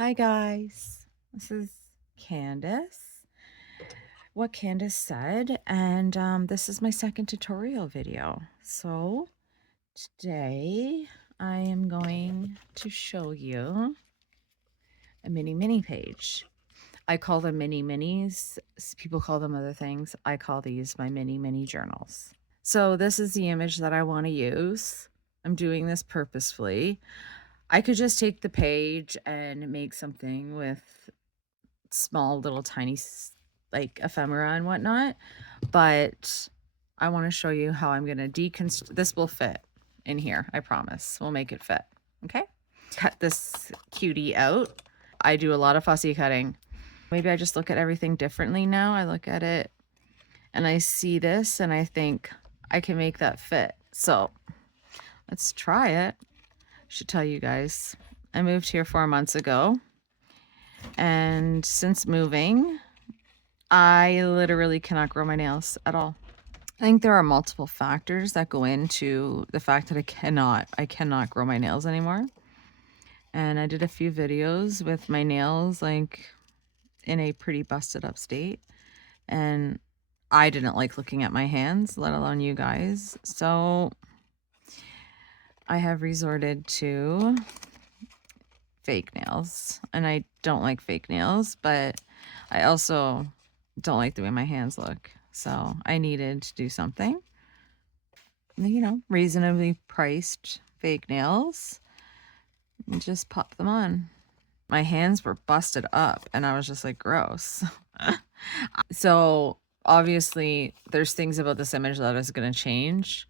Hi guys, this is Candace. What Candace said, and this is my second tutorial video. So today I am going to show you a mini page. I call them mini minis. People call them other things. I call these my mini journals. So this is the image that I want to use. I'm doing this purposefully. I could just take the page and make something with small little tiny like ephemera and whatnot, but I want to show you how I'm going to deconstruct. This will fit in here, I promise. We'll make it fit. Okay, cut this cutie out. I do a lot of fussy cutting. Maybe I just look at everything differently now. I look at it and I see this and I think I can make that fit. So let's try it. I should tell you guys, I moved here 4 months ago. And since moving, I literally cannot grow my nails at all. I think there are multiple factors that go into the fact that I cannot grow my nails anymore. And I did a few videos with my nails like in a pretty busted up state. And I didn't like looking at my hands, let alone you guys. So I have resorted to fake nails. And I don't like fake nails, but I also don't like the way my hands look. So I needed to do something. You know, reasonably priced fake nails and just pop them on. My hands were busted up and I was just like, gross. So obviously there's things about this image that is going to change.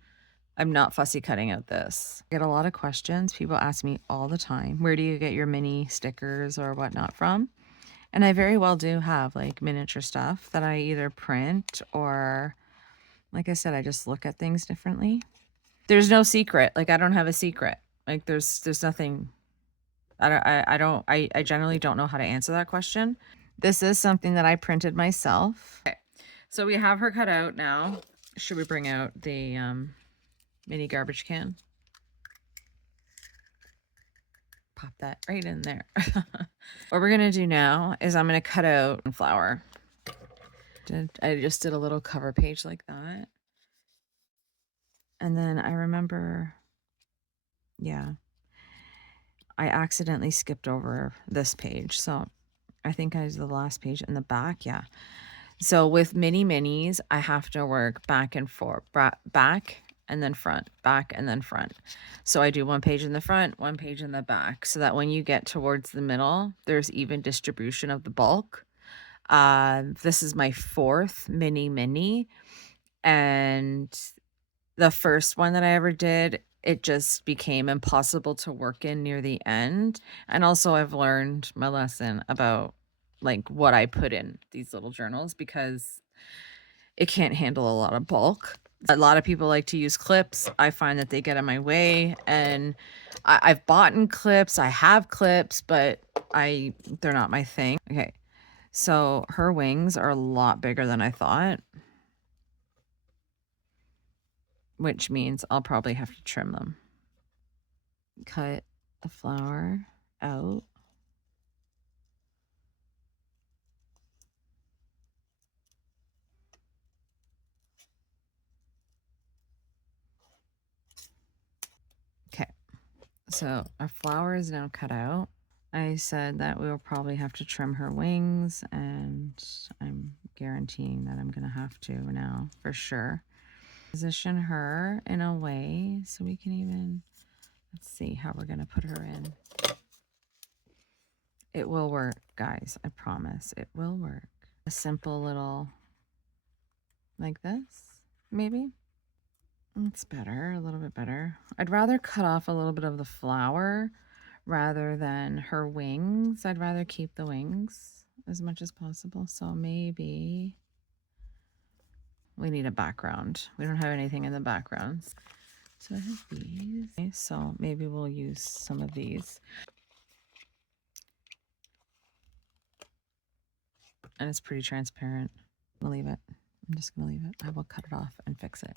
I'm not fussy cutting out this. I get a lot of questions. People ask me all the time, where do you get your mini stickers or whatnot from? And I very well do have like miniature stuff that I either print or, like I said, I just look at things differently. There's no secret. Like I don't have a secret. Like there's nothing. I generally don't know how to answer that question. This is something that I printed myself. Okay. So we have her cut out now. Should we bring out the mini garbage can? Pop that right in there. What we're gonna do now is I'm gonna cut out a flower. I just did a little cover page like that. And then I remember, yeah, I accidentally skipped over this page. So I think I did the last page in the back. Yeah. So with mini minis, I have to work back and forth, back and then front, back and then front. So I do one page in the front, one page in the back, so that when you get towards the middle, there's even distribution of the bulk. This is my 4th mini, and the first one that I ever did, it just became impossible to work in near the end. And also I've learned my lesson about like what I put in these little journals because it can't handle a lot of bulk. A lot of people like to use clips. I find that they get in my way, and I've bought in clips. I have clips, but they're not my thing. Okay. So her wings are a lot bigger than I thought, which means I'll probably have to trim them. Cut the flower out. Okay, so our flower is now cut out. I said that we will probably have to trim her wings, and I'm guaranteeing that I'm gonna have to now for sure. Position her in a way so we can even, let's see how we're gonna put her in. It will work, guys. I promise it will work. A simple little like this, maybe. It's better, a little bit better. I'd rather cut off a little bit of the flower rather than her wings. I'd rather keep the wings as much as possible. So maybe we need a background. We don't have anything in the background. So I have these. Okay, so maybe we'll use some of these. And it's pretty transparent. I'm gonna leave it. I'm just gonna leave it. I will cut it off and fix it.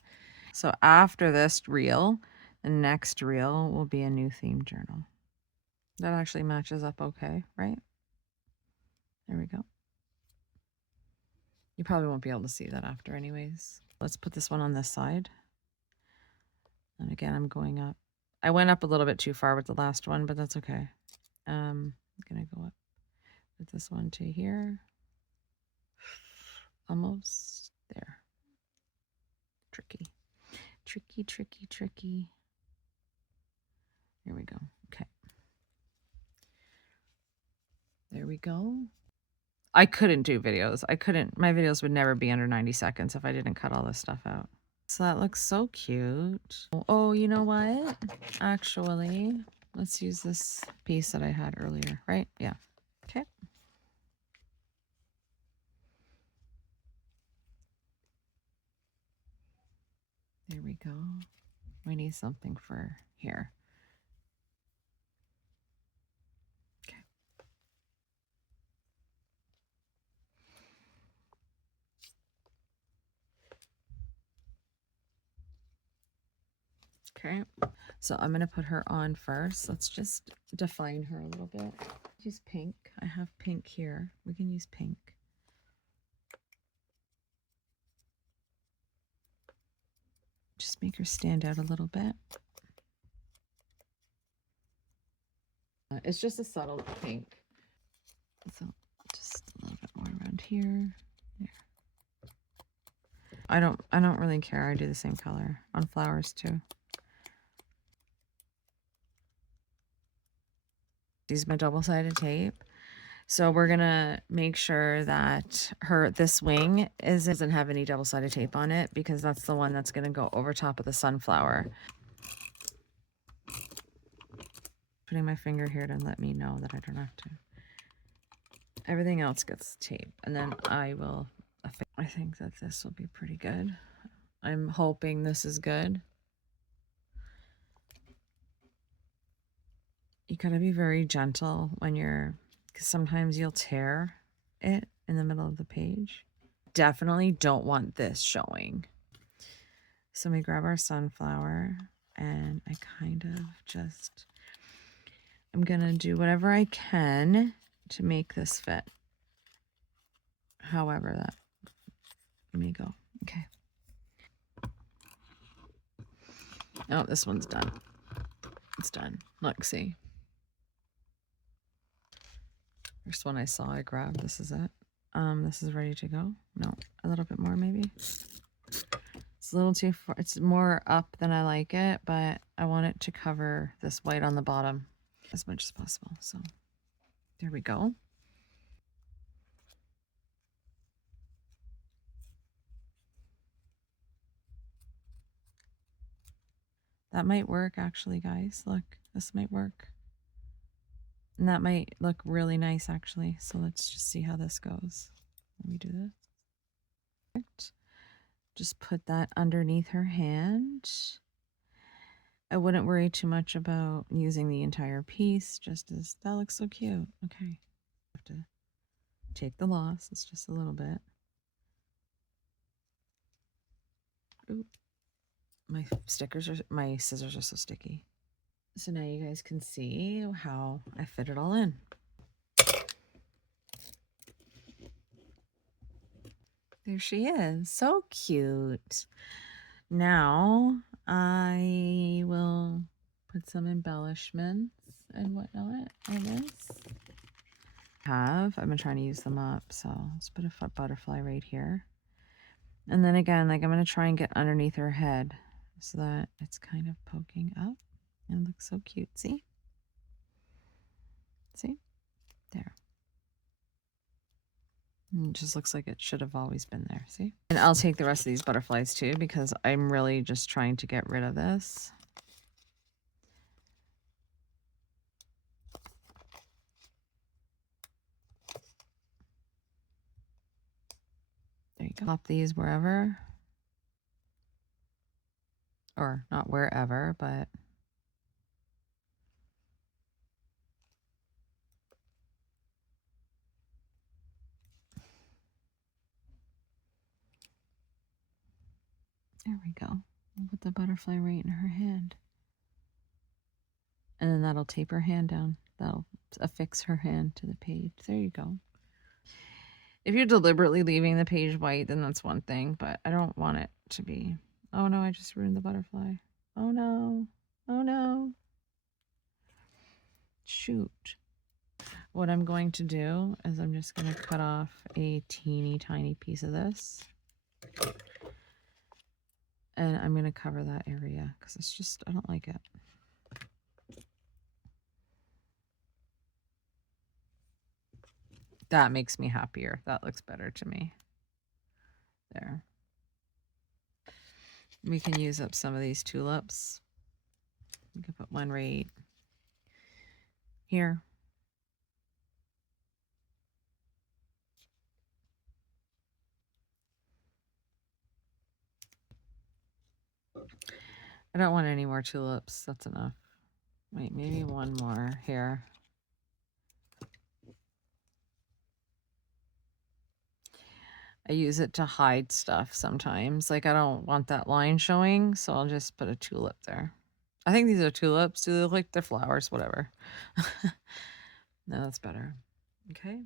So after this reel, the next reel will be a new theme journal. That actually matches up okay, right? There we go. You probably won't be able to see that after anyways. Let's put this one on this side. And again, I'm going up. I went up a little bit too far with the last one, but that's okay. I'm gonna go up with this one to here. Almost there. Tricky. Tricky, tricky, tricky. Here we go. Okay. There we go. I couldn't do videos. My videos would never be under 90 seconds if I didn't cut all this stuff out. So that looks so cute. Oh, you know what? Actually, let's use this piece that I had earlier, right? Yeah. Okay. There we go. We need something for here. Okay. So I'm going to put her on first. Let's just define her a little bit. Use pink. I have pink here. We can use pink. Just make her stand out a little bit. It's just a subtle pink. So just a little bit more around here. There. I don't really care. I do the same color on flowers too. Use my double-sided tape. So we're gonna make sure that this wing doesn't have any double-sided tape on it, because that's the one that's gonna go over top of the sunflower. Putting my finger here to let me know that I don't have to. Everything else gets tape, and then I think that this will be pretty good. I'm hoping this is good. You gotta be very gentle when because sometimes you'll tear it in the middle of the page. Definitely don't want this showing. So we grab our sunflower, and I kind of I'm gonna do whatever I can to make this fit. However that may go. Okay. Oh, this one's done. It's done. Look, see. First one I saw, I grabbed. This is it. This is ready to go. No, a little bit more maybe. It's a little too far. It's more up than I like it, but I want it to cover this white on the bottom as much as possible. So there we go. That might work actually, guys. Look, this might work. And that might look really nice actually. So let's just see how this goes. Let me do this. Perfect. Just put that underneath her hand. I wouldn't worry too much about using the entire piece, just as that looks so cute. Okay. Have to take the loss. It's just a little bit. Ooh. My scissors are so sticky. So now you guys can see how I fit it all in. There she is. So cute. Now I will put some embellishments and whatnot on this. I've been trying to use them up, so let's put a butterfly right here. And then again, like I'm going to try and get underneath her head so that it's kind of poking up and looks so cute. See? See? There. And it just looks like it should have always been there. See? And I'll take the rest of these butterflies too, because I'm really just trying to get rid of this. There you go. Pop these wherever. Or not wherever, but there we go. We'll put the butterfly right in her hand. And then that'll tape her hand down. That'll affix her hand to the page. There you go. If you're deliberately leaving the page white, then that's one thing, but I don't want it to be. Oh no, I just ruined the butterfly. Oh no. Oh no. Shoot. What I'm going to do is I'm just going to cut off a teeny tiny piece of this. And I'm going to cover that area because it's just, I don't like it. That makes me happier. That looks better to me. There. We can use up some of these tulips. We can put one right here. I don't want any more tulips. That's enough. Wait, maybe one more here. I use it to hide stuff sometimes. Like I don't want that line showing, so I'll just put a tulip there. I think these are tulips. Do they look like they're flowers? Whatever. No, that's better. Okay.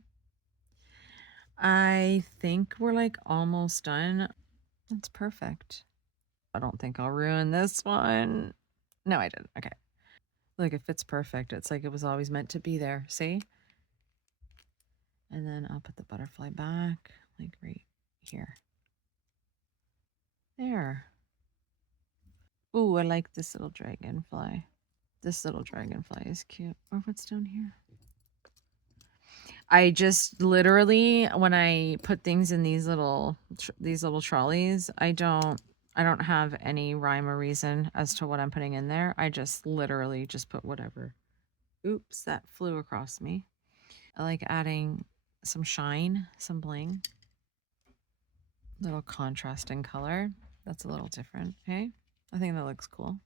I think we're like almost done. That's perfect. I don't think I'll ruin this one. No, I didn't. Okay. Look, it fits perfect. It's like it was always meant to be there. See? And then I'll put the butterfly back, like right here. There. Ooh, I like this little dragonfly. This little dragonfly is cute. Or what's down here? I just literally, when I put things in these little trolleys, I don't have any rhyme or reason as to what I'm putting in there. I just literally just put whatever. Oops, that flew across me. I like adding some shine, some bling. Little contrast in color. That's a little different. Okay. I think that looks cool.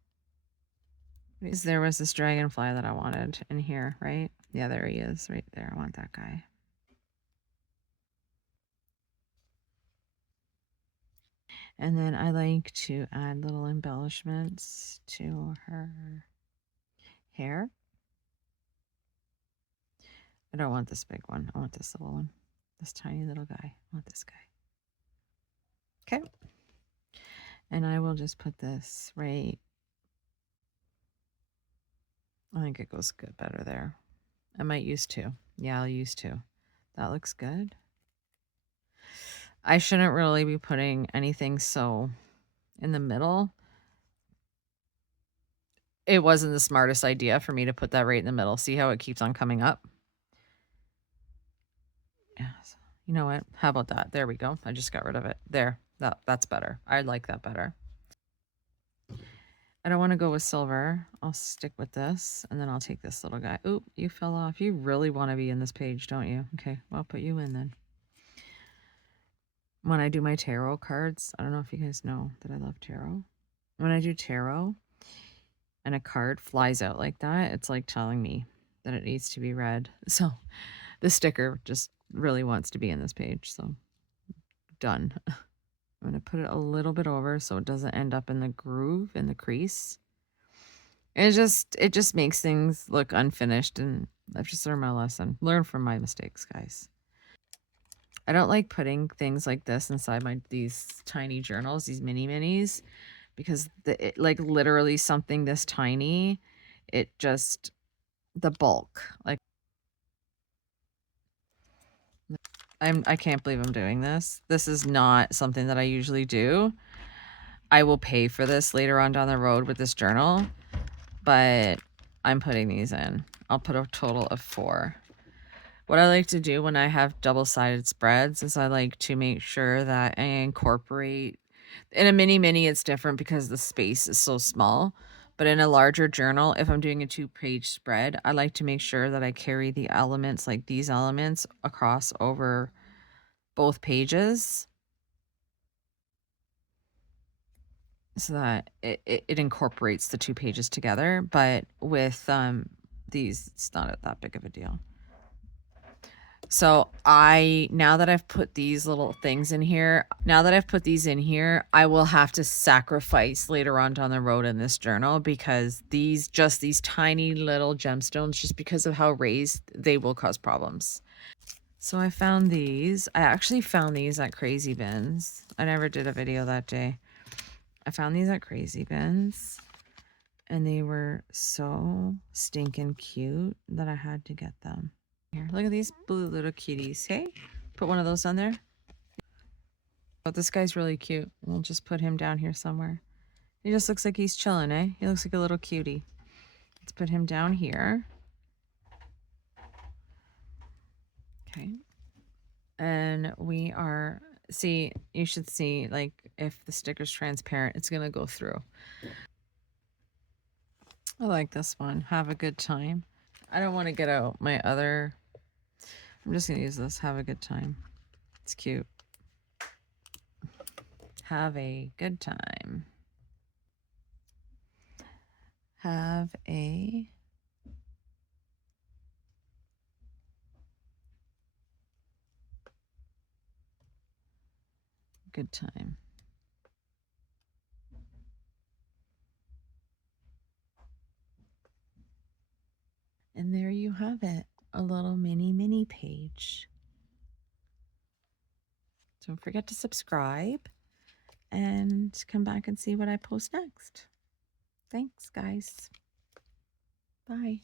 There was this dragonfly that I wanted in here, right? Yeah, there he is right there. I want that guy. And then I like to add little embellishments to her hair. I don't want this big one. I want this little one. This tiny little guy. I want this guy. Okay. And I will just put this right. I think it goes good better there. I might use two. Yeah, I'll use two. That looks good. I shouldn't really be putting anything so in the middle. It wasn't the smartest idea for me to put that right in the middle. See how it keeps on coming up? Yes. You know what? How about that? There we go. I just got rid of it. There. That's better. I like that better. I don't want to go with silver. I'll stick with this, and then I'll take this little guy. Oop, you fell off. You really want to be in this page, don't you? Okay, well, I'll put you in then. When I do my tarot cards, I don't know if you guys know that I love tarot. When I do tarot and a card flies out like that, it's like telling me that it needs to be read. So the sticker just really wants to be in this page. So done. I'm going to put it a little bit over so it doesn't end up in the groove, in the crease. It just makes things look unfinished, and I've just learned my lesson. Learn from my mistakes, guys. I don't like putting things like this inside these tiny journals, these mini minis, because like literally something this tiny, it just the bulk. Like I can't believe I'm doing this. This is not something that I usually do. I will pay for this later on down the road with this journal, but I'm putting these in. I'll put a total of 4. What I like to do when I have double-sided spreads is I like to make sure that I incorporate. In a mini, it's different because the space is so small. But in a larger journal, if I'm doing a 2-page spread, I like to make sure that I carry the elements, like these elements, across over both pages so that it incorporates the 2 pages together. But with these, it's not that big of a deal. So now that I've put these little things in here, I will have to sacrifice later on down the road in this journal, because these tiny little gemstones, just because of how raised, they will cause problems. So I found these. I actually found these at Crazy Bins. I never did a video that day. I found these at Crazy Bins, and they were so stinking cute that I had to get them. Here, look at these blue little kitties. Hey, put one of those on there. Oh, this guy's really cute. We'll just put him down here somewhere. He just looks like he's chilling, eh? He looks like a little cutie. Let's put him down here. Okay. And we are, see, you should see, like, if the sticker's transparent, it's going to go through. I like this one. Have a good time. I don't want to get out my other, I'm just going to use this. Have a good time. It's cute. Have a good time. Have a good time. And there you have it, a little mini page. Don't forget to subscribe and come back and see what I post next. Thanks, guys. Bye.